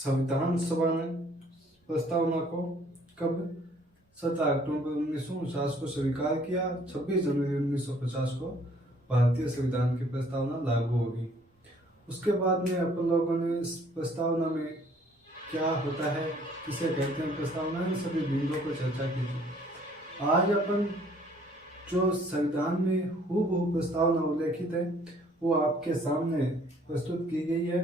संविधान सभा ने प्रस्तावना को कब 17 अक्टूबर 1949 को स्वीकार किया। 26 जनवरी 1950 को भारतीय संविधान की प्रस्तावना लागू होगी। उसके बाद में अपन लोगों ने इस प्रस्तावना में क्या होता है, किसे कहते हैं प्रस्तावना, इन सभी बिंदुओं पर चर्चा की थी। आज अपन जो संविधान में हूबहू प्रस्तावना उल्लेखित है वो आपके सामने प्रस्तुत की गई है।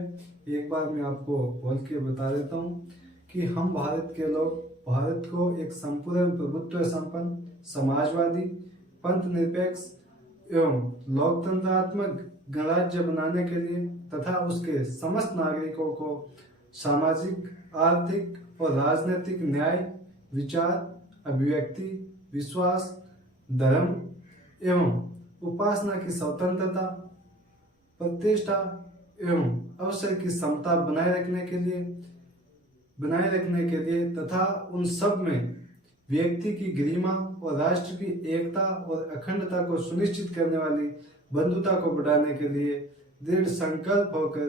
एक बार मैं आपको बोल के बता देता हूँ कि हम भारत के लोग भारत को एक संपूर्ण प्रभुत्व संपन्न, समाजवादी, पंथ निरपेक्ष एवं लोकतंत्रात्मक गणराज्य बनाने के लिए तथा उसके समस्त नागरिकों को सामाजिक, आर्थिक और राजनीतिक न्याय, विचार, अभिव्यक्ति, विश्वास, धर्म एवं उपासना की स्वतंत्रता, प्रतिष्ठा एवं अवसर की समता बनाए रखने के लिए तथा उन सब में व्यक्ति की गरिमा और राष्ट्र की एकता और अखंडता को सुनिश्चित करने वाली बंधुता को बढ़ाने के लिए दृढ़ संकल्प होकर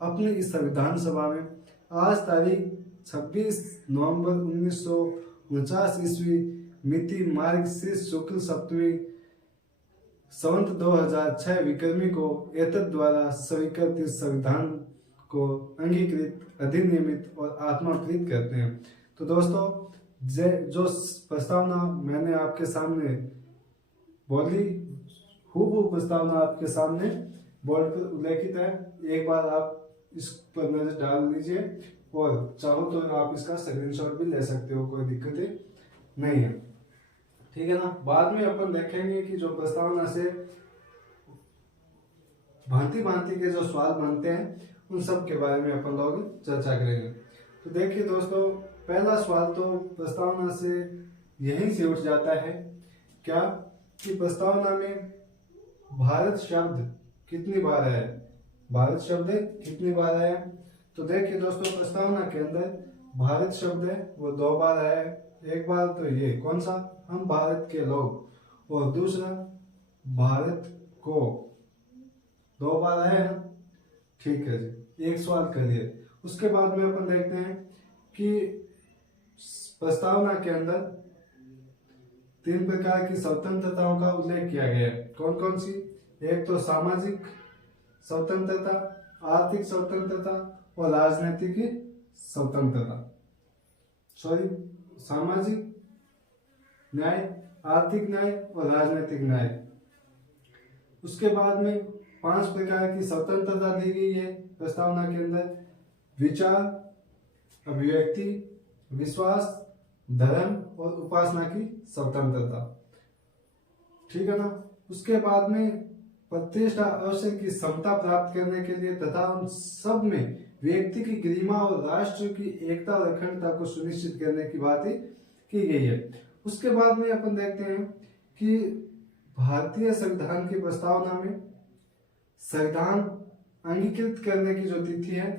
अपनी इस संविधान सभा में आज तारीख 26 नवंबर 1949 ईस्वी मिति मार्गशीर्ष शुक्ल सप्तमी संवत 2006 विक्रमी को एतद द्वारा स्वीकृत इस संविधान को अंगीकृत, अधिनियमित और आत्माकृत करते हैं। तो दोस्तों, जो प्रस्तावना मैंने आपके सामने बोली, हूबहू प्रस्तावना आपके सामने बोर्ड पर उल्लेखित है। एक बार आप इस पर नजर डाल लीजिए और चाहो तो आप इसका स्क्रीनशॉट भी ले सकते हो, कोई दिक्कत नहीं है, ठीक है ना। बाद में अपन देखेंगे कि जो प्रस्तावना से भांति भांति के जो सवाल बनते हैं उन सब के बारे में अपन लोग चर्चा करेंगे। तो देखिए दोस्तों, पहला सवाल तो प्रस्तावना से यहीं से उठ जाता है क्या कि प्रस्तावना में भारत शब्द कितनी बार है, भारत शब्द कितनी बार है। तो देखिए दोस्तों, प्रस्तावना के अंदर भारत शब्द है वो 2 बार है। एक बार तो ये कौन सा, हम भारत के लोग, और दूसरा भारत को, 2 बार है ना, ठीक है जी, एक सवाल कर लिए। उसके बाद में अपन देखते हैं कि प्रस्तावना के अंदर 3 प्रकार की स्वतंत्रताओं का उल्लेख किया गया है। कौन कौन सी, एक तो सामाजिक स्वतंत्रता, आर्थिक स्वतंत्रता और राजनीतिक स्वतंत्रता, सामाजिक न्याय, आर्थिक न्याय और राजनीतिक न्याय। उसके बाद में 5 प्रकार की स्वतंत्रता दी गई है प्रस्तावना के अंदर, विचार, अभिव्यक्ति, विश्वास, धर्म और उपासना की स्वतंत्रता, ठीक है ना। उसके बाद में प्रतिष्ठा, अवसर की समता प्राप्त करने के लिए तथा उन सब में व्यक्ति की गरिमा और राष्ट्र की एकता और अखंडता को सुनिश्चित करने की बात की गई है। उसके बाद में अपन देखते हैं कि भारतीय संविधान की प्रस्तावना में संविधान अंगीकृत करने की जो तिथि है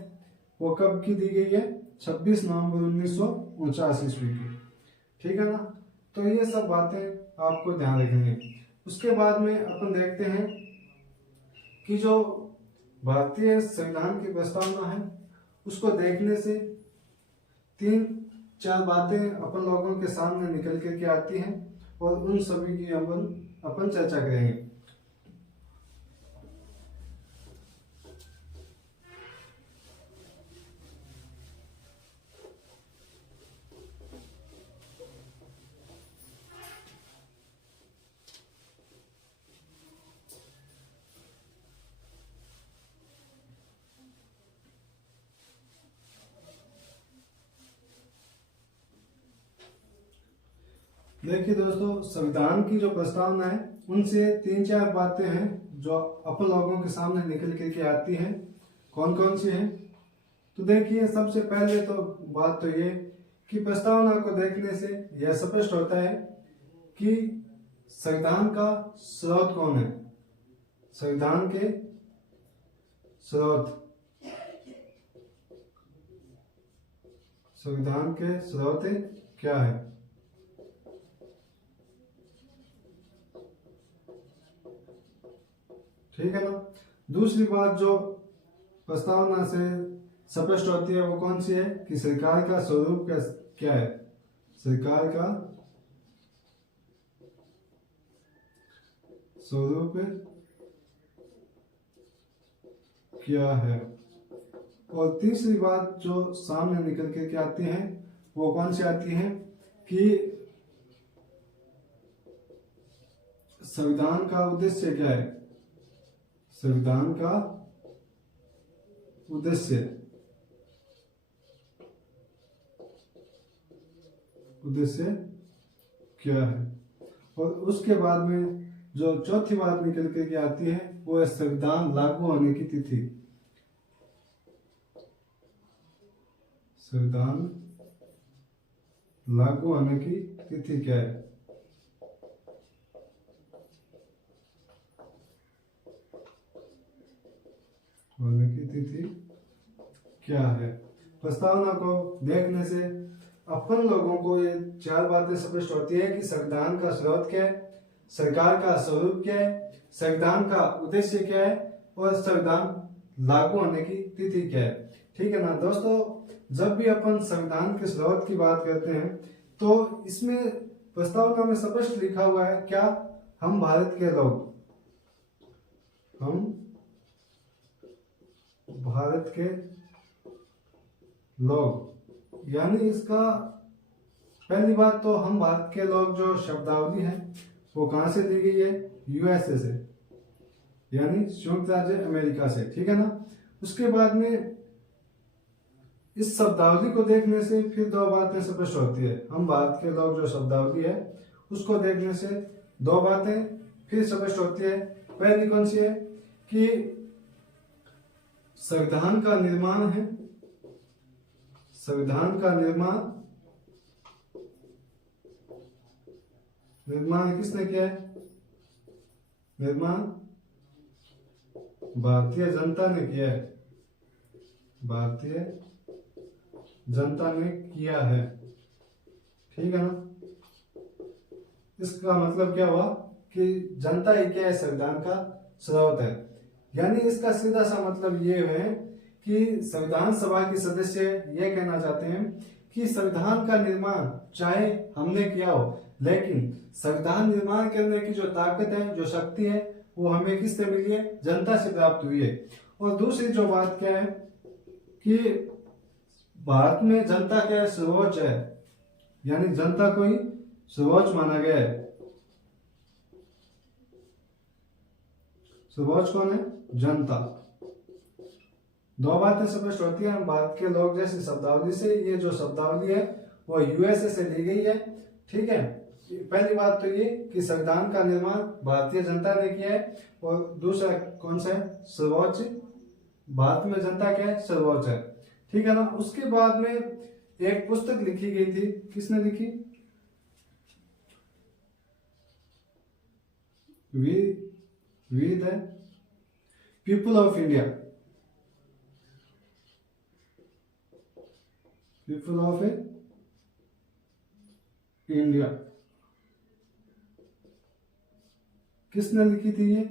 वो कब की दी गई है, 26 नवंबर 1949 ईस्वी की, ठीक है ना। तो ये सब बातें आपको ध्यान रखेंगे। उसके बाद में अपन देखते हैं कि जो भारतीय संविधान की प्रस्तावना है उसको देखने से 3-4 बातें अपन लोगों के सामने निकल के आती हैं और उन सभी की अपन चर्चा करेंगे। देखिए दोस्तों, संविधान की जो प्रस्तावना है उनसे 3-4 बातें हैं जो अपन लोगों के सामने निकल के आती हैं। कौन कौन सी हैं, तो देखिए सबसे पहले तो बात तो ये कि प्रस्तावना को देखने से यह स्पष्ट होता है कि संविधान का स्रोत कौन है, संविधान के स्रोत, संविधान के स्रोत क्या है। ठीक है ना। दूसरी बात जो प्रस्तावना से स्पष्ट होती है वो कौन सी है कि सरकार का स्वरूप क्या है, सरकार का स्वरूप क्या है। और तीसरी बात जो सामने निकल के आती है वो कौन सी आती है कि संविधान का उद्देश्य क्या है, संविधान का उद्देश्य क्या है। और उसके बाद में जो चौथी बात निकल के आती है वो है संविधान लागू होने की तिथि, संविधान लागू होने की तिथि क्या है। होने की तिथि क्या है। प्रस्तावना को देखने से अपन लोगों को ये चार बातें स्पष्ट होती है कि संविधान का स्रोत क्या है, सरकार का स्वरूप क्या है, संविधान का उद्देश्य क्या है और संविधान लागू होने की तिथि क्या है। ठीक है ना दोस्तों, जब भी अपन संविधान के स्रोत की बात करते हैं तो इसमें प्रस्तावना में स्पष्ट लिखा हुआ है क्या, हम भारत के लोग, हम भारत के लोग, यानी इसका पहली बात तो हम भारत के लोग जो शब्दावली है वो कहां से ली गई है, यूएसए से, यानी संयुक्त राज्य अमेरिका से। ठीक है ना। उसके बाद में इस शब्दावली को देखने से फिर दो बातें स्पष्ट होती है, हम भारत के लोग जो शब्दावली है उसको देखने से दो बातें फिर स्पष्ट होती है। पहली कौन सी है कि संविधान का निर्माण है, संविधान का निर्माण किसने किया है, निर्माण भारतीय जनता ने किया है, भारतीय जनता ने किया है। ठीक है ना। इसका मतलब क्या हुआ कि जनता ही क्या है, संविधान का स्रोत है। यानी इसका सीधा सा मतलब ये है कि संविधान सभा के सदस्य ये कहना चाहते हैं कि संविधान का निर्माण चाहे हमने किया हो, लेकिन संविधान निर्माण करने की जो ताकत है, जो शक्ति है, वो हमें किससे मिली है, जनता से प्राप्त हुई है। और दूसरी जो बात क्या है कि भारत में जनता क्या है, सर्वोच्च है, यानी जनता को ही सर्वोच्च माना गया है। सर्वोच्च कौन है, जनता। दो बातें स्पष्ट होती है, हम भारत के लोग जैसी शब्दावली से, ये जो शब्दावली है वो यूएसए से ली गई है। ठीक है। पहली बात तो ये कि संविधान का निर्माण भारतीय जनता ने किया है, और दूसरा कौन सा है, सर्वोच्च, भारत में जनता क्या है, सर्वोच्च है। ठीक है ना। उसके बाद में एक पुस्तक लिखी गई थी, किसने लिखी, we the people of India, people of India, किसने लिखी थी ये,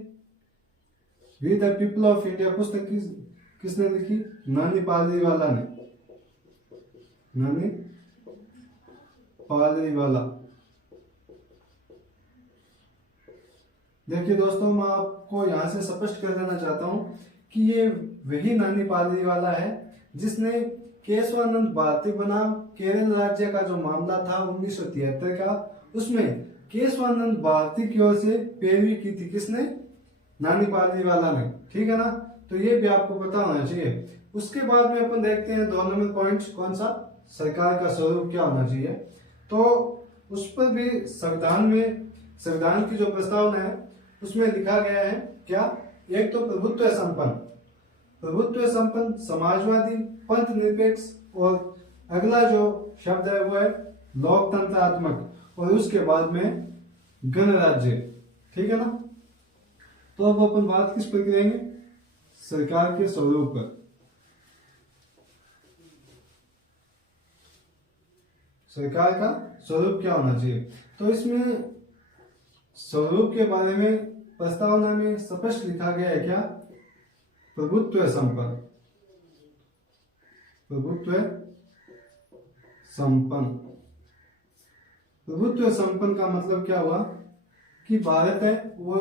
we the people of India पुस्तक किसने लिखी, नानी पालरीवाला ने, नानी पालरीवाला। देखिए दोस्तों, मैं आपको यहां से स्पष्ट कर देना चाहता हूं कि ये वही नानी पालरीवाला है जिसने केशवानंद भारती बनाम केरल राज्य का जो मामला था 1973 का, उसमें केशवानंद भारती की ओर से पैरवी की थी, किसने, नानी पालरीवाला ने। ठीक है ना। तो ये भी आपको पता होना चाहिए। उसके बाद में अपन देखते हैं 2 नंबर पॉइंट, कौन सा, सरकार का स्वरूप क्या होना चाहिए। तो उस पर भी संविधान में, संविधान की जो प्रस्तावना है उसमें लिखा गया है क्या, एक तो प्रभुत्व संपन्न, प्रभुत्व संपन्न, समाजवादी, पंथ निरपेक्ष, और अगला जो शब्द है वो है लोकतंत्रात्मक, और उसके बाद में गणराज्य। ठीक है ना। तो अब अपन बात किस पर करेंगे, सरकार के स्वरूप पर। सरकार का स्वरूप क्या होना चाहिए, तो इसमें स्वरूप के बारे में प्रस्तावना में स्पष्ट लिखा गया है क्या, प्रभुत्व संपन्न, प्रभुत्व संपन्न। प्रभुत्व संपन्न का मतलब क्या हुआ कि भारत है वो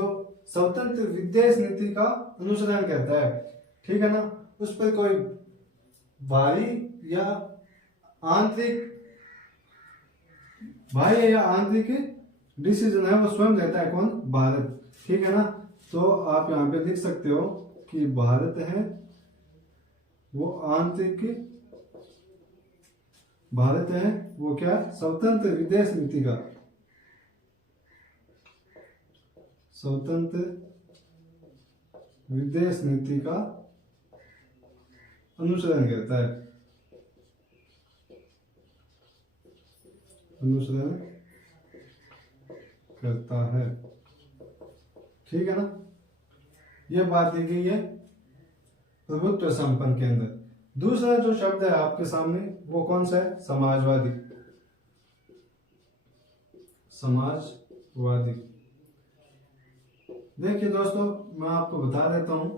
स्वतंत्र विदेश नीति का अनुसरण करता है, ठीक है ना। उस पर कोई बाहरी या आंतरिक डिसीजन है वो स्वयं लेता है, कौन? भारत, ठीक है ना। तो आप यहाँ पे लिख सकते हो कि भारत है वो क्या? स्वतंत्र विदेश नीति का अनुसरण करता है, ठीक है ना। यह बात दी गई है प्रभुत्व संपन्न के अंदर। दूसरा जो शब्द है आपके सामने वो कौन सा है? समाजवादी। देखिए दोस्तों, मैं आपको बता देता हूं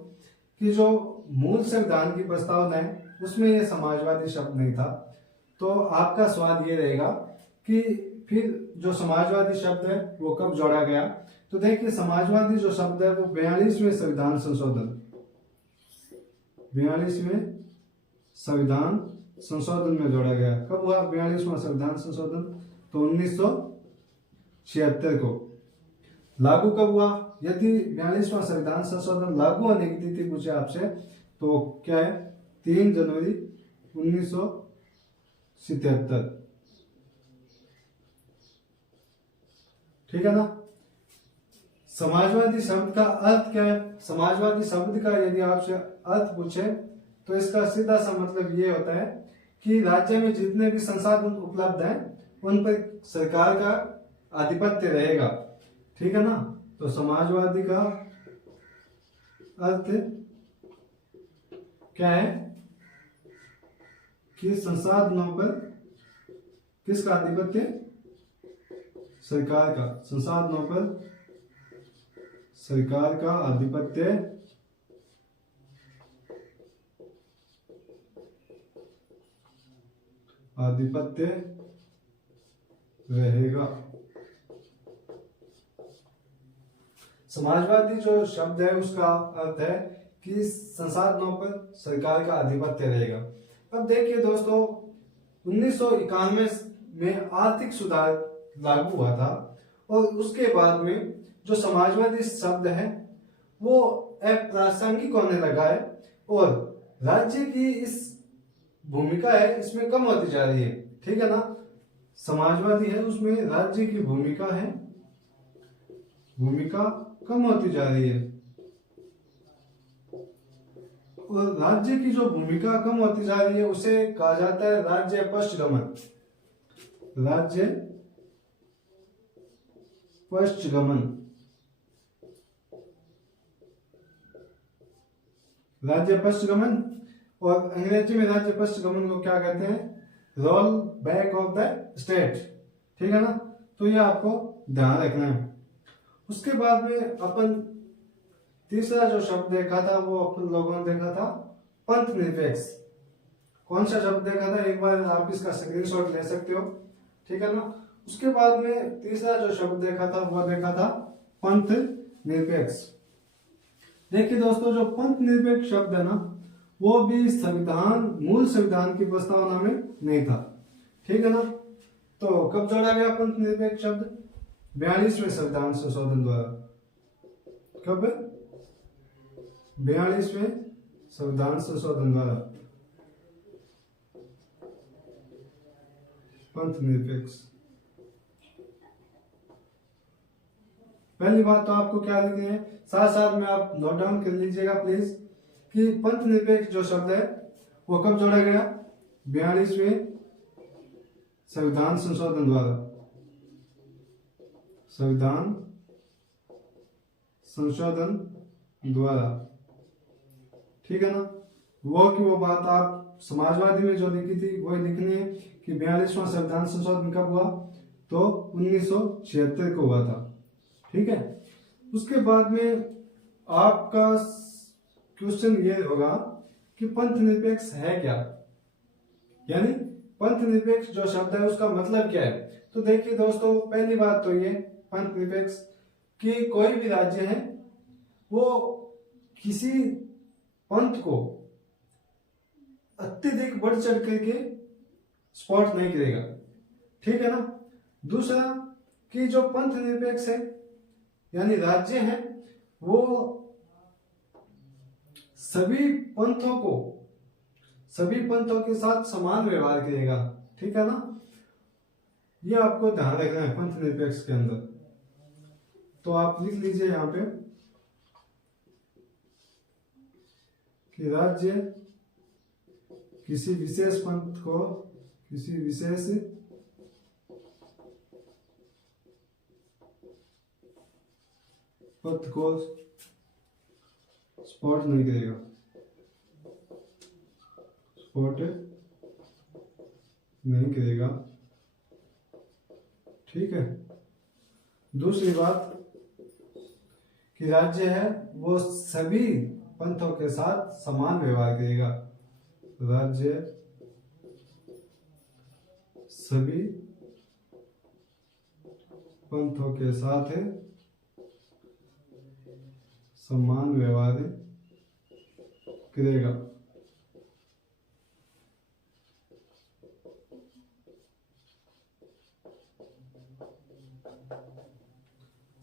कि जो मूल संविधान की प्रस्तावना है उसमें ये समाजवादी शब्द नहीं था। तो आपका सवाल ये रहेगा कि फिर जो समाजवादी शब्द है वो कब जोड़ा गया? तो देखिए, समाजवादी जो शब्द है वो 42वें संविधान संशोधन में जोड़ा गया। कब हुआ 42वां संविधान संशोधन? तो 1976 को। लागू कब हुआ? यदि 42वां संविधान संशोधन लागू होने की तिथि पूछे आपसे तो क्या है? 3 जनवरी 1977, ठीक है ना। समाजवादी शब्द का अर्थ क्या है? समाजवादी शब्द का यदि आपसे अर्थ पूछे तो इसका सीधा सा मतलब ये होता है कि राज्य में जितने भी संसाधन उपलब्ध हैं उन पर सरकार का आधिपत्य रहेगा, ठीक है ना। तो समाजवादी का अर्थ क्या है कि संसाधनों पर किसका आधिपत्य? सरकार का। संसाधनों पर सरकार का आधिपत्य रहेगा। समाजवादी जो शब्द है उसका अर्थ है कि संसाधनों पर सरकार का आधिपत्य रहेगा। अब देखिए दोस्तों, 1991 में आर्थिक सुधार लागू हुआ था और उसके बाद में जो समाजवादी शब्द है वो अप्रासंगिक होने लगा है और राज्य की इस भूमिका है इसमें कम होती जा रही है, ठीक है ना। समाजवादी है उसमें राज्य की भूमिका कम होती जा रही है और राज्य की जो भूमिका कम होती जा रही है उसे कहा जाता है राज्य पश्चगमन। राज्य पश्चगमन और अंग्रेजी में राज्य पश्चगमन को क्या कहते हैं? Roll back of the state, ठीक है ना। तो ये आपको ध्यान रखना है। उसके बाद में अपन तीसरा जो शब्द देखा था वो अपन लोगों ने देखा था पंथ निरपेक्ष। कौन सा शब्द देखा था? एक बार आप इसका स्क्रीनशॉट ले सकते हो, ठीक है ना। उसके बाद में तीसरा जो शब्द देखा था वो देखा था पंथ निरपेक्ष। देखिए दोस्तों, जो पंथ निरपेक्ष शब्द है ना वो भी मूल संविधान की प्रस्तावना में नहीं था, ठीक है ना। तो कब जोड़ा गया पंथ निरपेक्ष शब्द? 42वें संविधान संशोधन द्वारा। कब? 42वें संविधान संशोधन द्वारा पंथ निरपेक्ष। पहली बात तो आपको क्या लिखनी है, साथ साथ में आप नोट डाउन कर लीजिएगा प्लीज कि पंथ निरपेक्ष जो शब्द है वो कब जोड़ा गया? 42वें संविधान संशोधन द्वारा। ठीक है ना। वो बात आप समाजवादी में जो लिखी थी वही लिखनी है कि 42वां संविधान संशोधन कब हुआ? तो 1976 को हुआ था, ठीक है। उसके बाद में आपका क्वेश्चन ये होगा कि पंथ निरपेक्ष है क्या? यानी पंथ निरपेक्ष जो शब्द है उसका मतलब क्या है? तो देखिए दोस्तों, पहली बात तो ये पंथ निरपेक्ष कि कोई भी राज्य है वो किसी पंथ को अत्यधिक बढ़ चढ़ करके सपोर्ट नहीं करेगा, ठीक है ना। दूसरा कि जो पंथ निरपेक्ष है यानी राज्य है वो सभी पंथों के साथ समान व्यवहार करेगा, ठीक है ना। ये आपको ध्यान रखना है पंथ निरपेक्ष के अंदर। तो आप लिख लीजिए यहां पे कि राज्य किसी विशेष पंथ को सपोर्ट नहीं करेगा, ठीक है। दूसरी बात कि राज्य है वो सभी पंथों के साथ समान व्यवहार करेगा, राज्य सभी पंथों के साथ समान व्यवहार करेगा।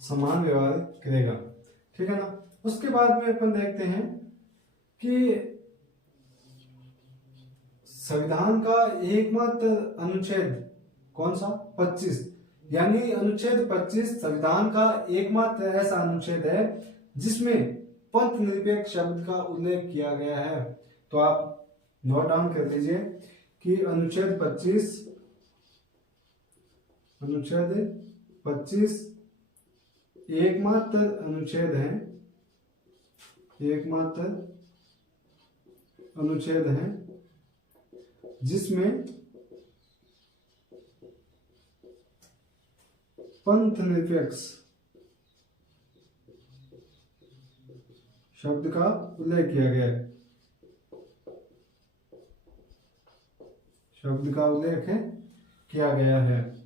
समान व्यवहार करेगा, ठीक है ना। उसके बाद में अपन देखते हैं कि संविधान का एकमात्र अनुच्छेद कौन सा? 25। यानी अनुच्छेद 25 संविधान का एकमात्र ऐसा अनुच्छेद है जिसमें पंथ निरपेक्ष शब्द का उल्लेख किया गया है। तो आप नोट डाउन कर लीजिए कि अनुच्छेद 25 एकमात्र अनुच्छेद है जिसमें पंथ निरपेक्ष शब्द का उल्लेख किया गया है,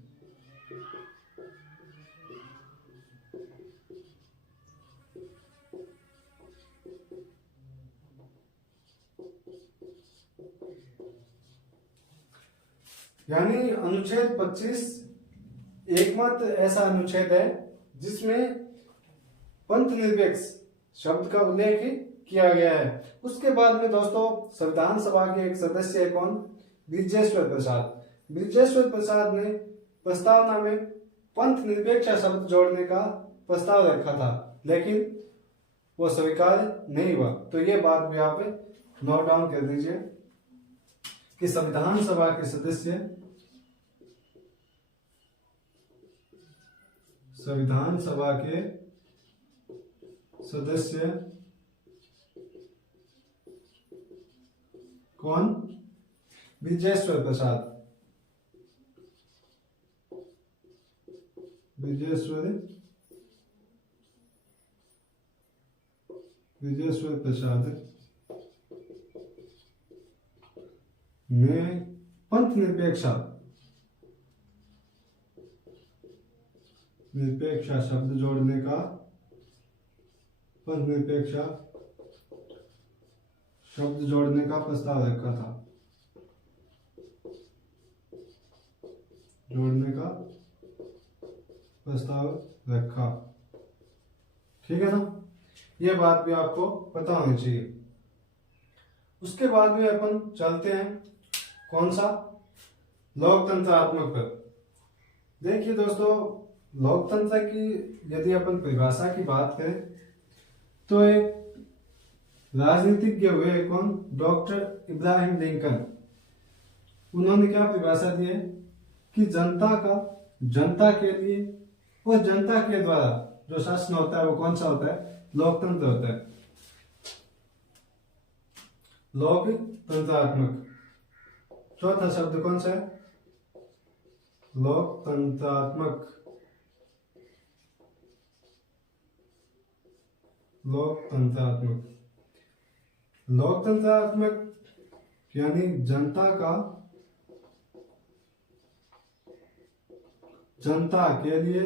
यानी अनुच्छेद 25 एकमात्र ऐसा अनुच्छेद है जिसमें पंथ निरपेक्ष शब्द का उल्लेख किया गया है। उसके बाद में दोस्तों संविधान सभा के एक सदस्य है कौन? बृजेश्वर प्रसाद ने प्रस्तावना में पंथ निरपेक्ष शब्द जोड़ने का प्रस्ताव रखा था, लेकिन वो स्वीकार नहीं हुआ। तो ये बात भी आप नोट डाउन कर दीजिए कि संविधान सभा के सदस्य कौन? बृजेश्वर प्रसाद ने पंथ निरपेक्ष शब्द जोड़ने का प्रस्ताव रखा था, ठीक है ना। ये बात भी आपको पता होनी चाहिए। उसके बाद में अपन चलते हैं कौन सा? लोकतंत्रात्मक पर। देखिए दोस्तों, लोकतंत्र की यदि अपन परिभाषा की बात करें तो एक राजनीतिज्ञ हुए कौन? Doctor Ibrahim Lincoln. उन्होंने क्या परिभाषा दी है कि जनता के लिए और जनता के द्वारा जो शासन होता है वो कौन सा होता है? लोकतंत्र होता है, लोकतंत्रात्मक। चौथा शब्द कौन सा है? लोकतंत्रात्मक। लोकतंत्रात्मक यानी जनता का जनता के लिए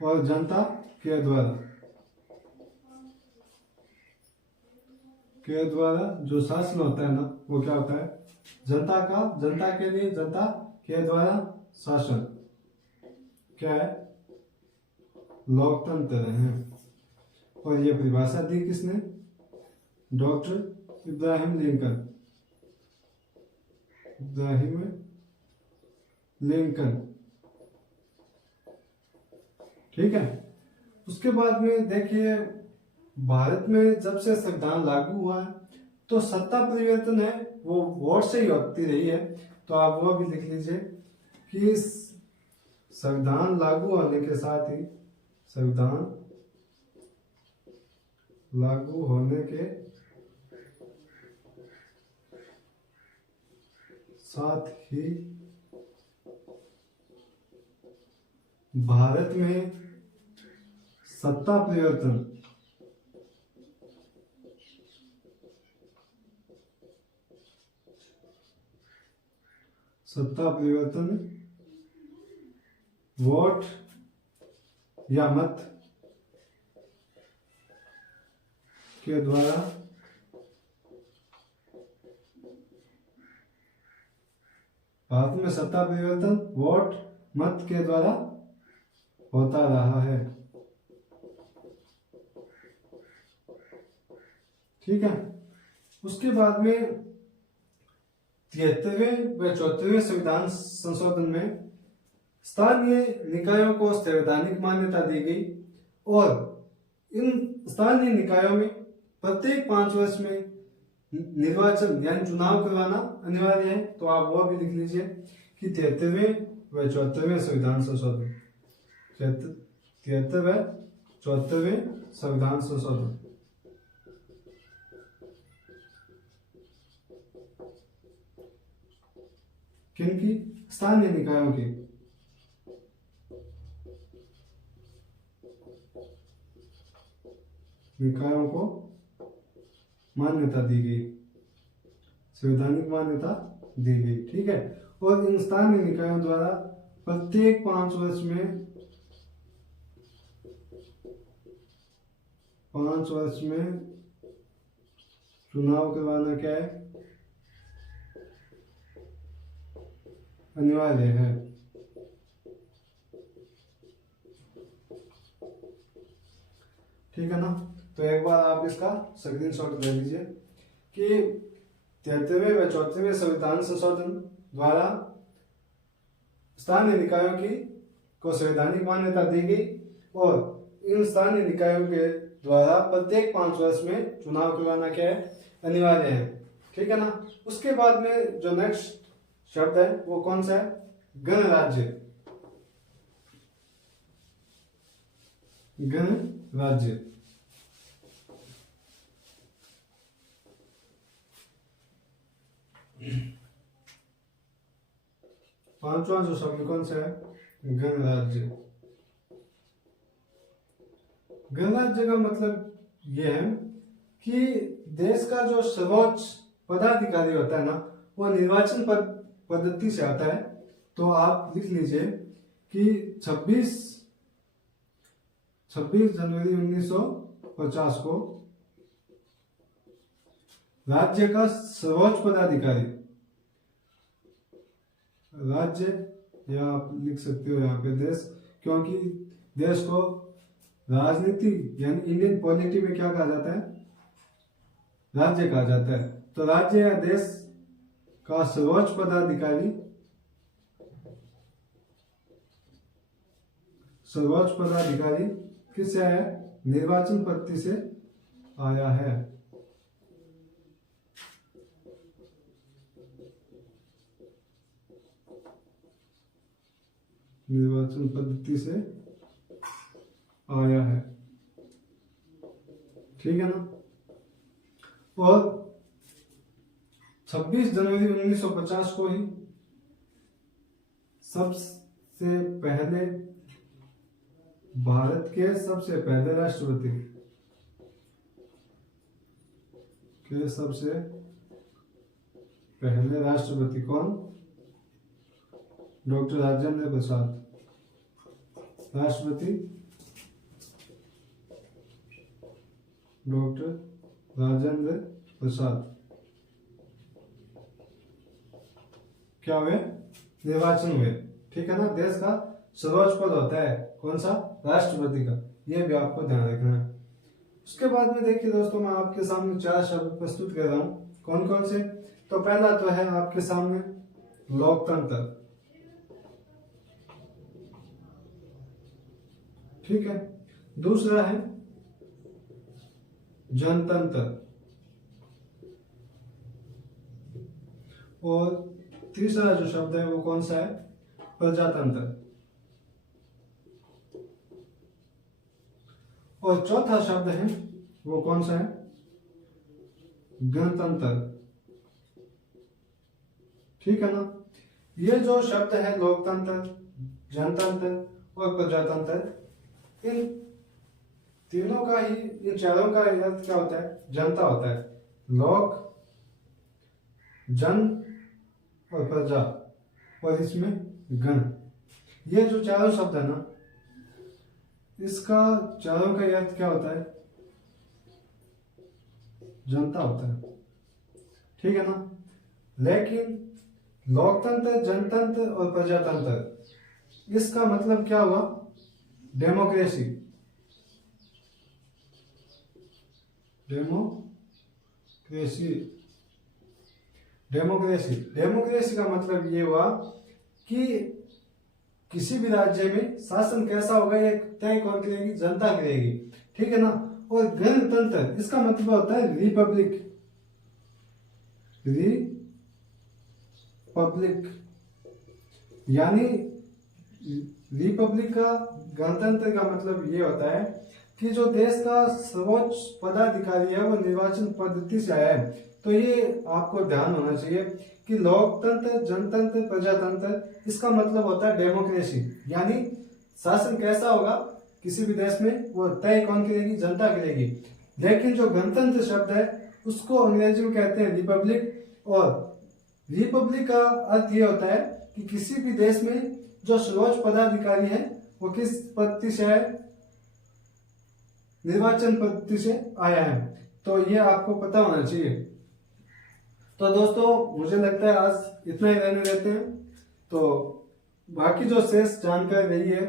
और जनता के द्वारा जो शासन होता है ना, वो क्या होता है? जनता के लिए, जनता के द्वारा शासन क्या है? लोकतंत्र है। और ये परिभाषा दी किसने? Doctor Ibrahim Lincoln. ठीक है। उसके बाद में देखिए, भारत में जब से संविधान लागू हुआ है तो सत्ता परिवर्तन है वो वोट से ही होती रही है। तो आप वो भी लिख लीजिए कि संविधान लागू होने के साथ ही, संविधान लागू होने के साथ ही भारत में सत्ता परिवर्तन वोट या मत के द्वारा भारत में सत्ता परिवर्तन वोट मत के द्वारा होता रहा है। ठीक है। उसके बाद में 73वें व 74वें संविधान संशोधन में स्थानीय निकायों को संवैधानिक मान्यता दी गई और इन स्थानीय निकायों में प्रत्येक 5 वर्ष में निर्वाचन यानी चुनाव करवाना अनिवार्य है। तो आप वो भी लिख लीजिए कि 73वें व 74वें संविधान संशोधन, 73 व 74वें संविधान संशोधन। किनकी? स्थानीय निकायों की। निकायों को मान्यता दी गई, संवैधानिक मान्यता दी गई। ठीक है। और इन स्थानीय निकायों द्वारा प्रत्येक 5 वर्ष में चुनाव करवाना क्या है? अनिवार्य है। ठीक है ना। तो एक बार आप इसका स्क्रीनशॉट ले लीजिए कि 73वें व 74वें संविधान संशोधन द्वारा स्थानीय निकायों की को संवैधानिक मान्यता दी गई और इन स्थानीय निकायों के द्वारा प्रत्येक 5 वर्ष में चुनाव करवाना क्या है? अनिवार्य है। ठीक है ना। उसके बाद में जो नेक्स्ट शब्द है वो कौन सा है? गणराज्य। गणराज्य। पांचवा जो शब्द कौन सा है? गणराज्य। गणराज्य का मतलब यह है कि देश का जो सर्वोच्च पदाधिकारी होता है ना, वो निर्वाचन पद्धति से आता है। तो आप लिख लीजिए कि 26 जनवरी 1950 को राज्य का सर्वोच्च पदाधिकारी, राज्य या आप लिख सकते हो यहाँ पे देश, क्योंकि देश को राजनीति यानी इंडियन पॉलिटी में क्या कहा जाता है? राज्य कहा जाता है। तो राज्य या देश का सर्वोच्च पदाधिकारी किससे आया है? निर्वाचन पद्धति से आया है। निर्वाचन पद्धति से आया है। ठीक है ना। और 26 जनवरी 1950 को ही सबसे पहले भारत के सबसे पहले राष्ट्रपति पहले राष्ट्रपति कौन? डॉक्टर राजेंद्र प्रसाद। राष्ट्रपति डॉक्टर राजेंद्र प्रसाद क्या हुए? निर्वाचन हुए। ठीक है ना। देश का सर्वोच्च पद होता है कौन सा? राष्ट्रपति का। यह भी आपको ध्यान रखना है। उसके बाद में देखिए दोस्तों, मैं आपके सामने 4 शब्द प्रस्तुत कर रहा हूं। कौन कौन से? तो पहला तो है आपके सामने लोकतंत्र। ठीक है। दूसरा है जनतंत्र, और तीसरा जो शब्द है वो कौन सा है? प्रजातंत्र। और चौथा शब्द है वो कौन सा है? गणतंत्र। ठीक है ना। ये जो शब्द है लोकतंत्र, जनतंत्र और प्रजातंत्र, इन तीनों का ही, इन चारों का अर्थ क्या होता है? जनता होता है। लोक, जन और प्रजा, और इसमें गण। ये जो चारों शब्द है ना, इसका चारों का अर्थ क्या होता है? जनता होता है। ठीक है ना। लेकिन लोकतंत्र, जनतंत्र और प्रजातंत्र, इसका मतलब क्या हुआ? डेमोक्रेसी। डेमोक्रेसी डेमोक्रेसी डेमोक्रेसी का मतलब ये हुआ कि किसी भी राज्य में शासन कैसा होगा ये तय कौन करेगी? जनता करेगी। ठीक है ना। और गणतंत्र, इसका मतलब होता है रिपब्लिक। रिपब्लिक यानी रिपब्लिक का, गणतंत्र का मतलब ये होता है कि जो देश का सर्वोच्च पदाधिकारी है वो निर्वाचन पद्धति से आया है। तो ये आपको ध्यान होना चाहिए कि लोकतंत्र, जनतंत्र, प्रजातंत्र, इसका मतलब होता है डेमोक्रेसी, यानी शासन कैसा होगा किसी भी देश में वो तय कौन करेगी? जनता करेगी। लेकिन जो गणतंत्र शब्द है उसको अंग्रेजी में कहते हैं रिपब्लिक, और रिपब्लिक का अर्थ ये होता है कि किसी भी देश में जो सर्वोच्च पदाधिकारी है वो किस पद्धति से है? निर्वाचन पद्धति से आया है। तो ये आपको पता होना चाहिए। तो दोस्तों मुझे लगता है आज इतना ही रहने देते हैं। तो बाकी जो शेष जानकारी रही है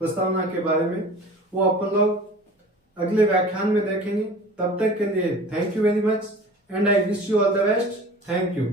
प्रस्तावना के बारे में वो अपन लोग अगले व्याख्यान में देखेंगे। तब तक के लिए thank you very much and I wish you all the best. Thank you.